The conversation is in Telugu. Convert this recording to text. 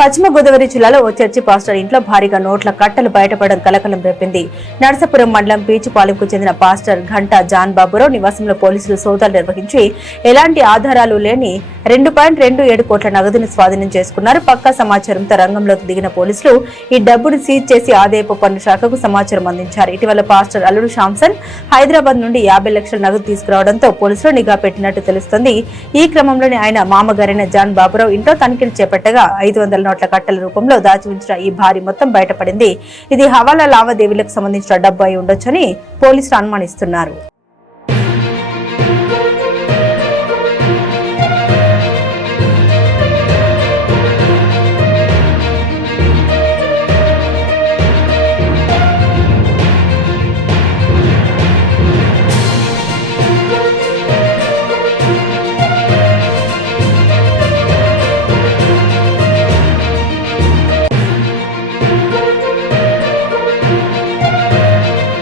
పశ్చిమ గోదావరి జిల్లాలో ఓ చర్చి పాస్టర్ ఇంట్లో భారీగా నోట్ల కట్టలు బయటపడడం కలకలం రేపింది. నరసాపురం మండలం పీచుపాలెంకు చెందిన పాస్టర్ ఘంటా జాన్ బాబురావు నివాసంలో పోలీసులు సోదాలు నిర్వహించి ఎలాంటి ఆధారాలు లేని 2.27 కోట్ల నగదును స్వాధీనం చేసుకున్నారు. పక్కా సమాచారంతో రంగంలోకి దిగిన పోలీసులు ఈ డబ్బును సీజ్ చేసి ఆదాయపు పన్ను శాఖకు సమాచారం అందించారు. ఇటీవల పాస్టర్ అల్లుడు శాంసన్ హైదరాబాద్ నుండి 50 లక్షల నగదు తీసుకురావడంతో పోలీసులు నిఘా పెట్టినట్టు తెలుస్తోంది. ఈ క్రమంలోనే ఆయన మామగారైన జాన్ బాబురావు ఇంట్లో తనిఖీలు చేపట్టగా 500 నోట్ల కట్టల రూపంలో దాచి ఉంచిన ఈ భారీ మొత్తం బయటపడింది. ఇది హవాలా లావాదేవీలకు సంబంధించిన డబ్బు అయి ఉండొచ్చని పోలీసులు అనుమానిస్తున్నారు.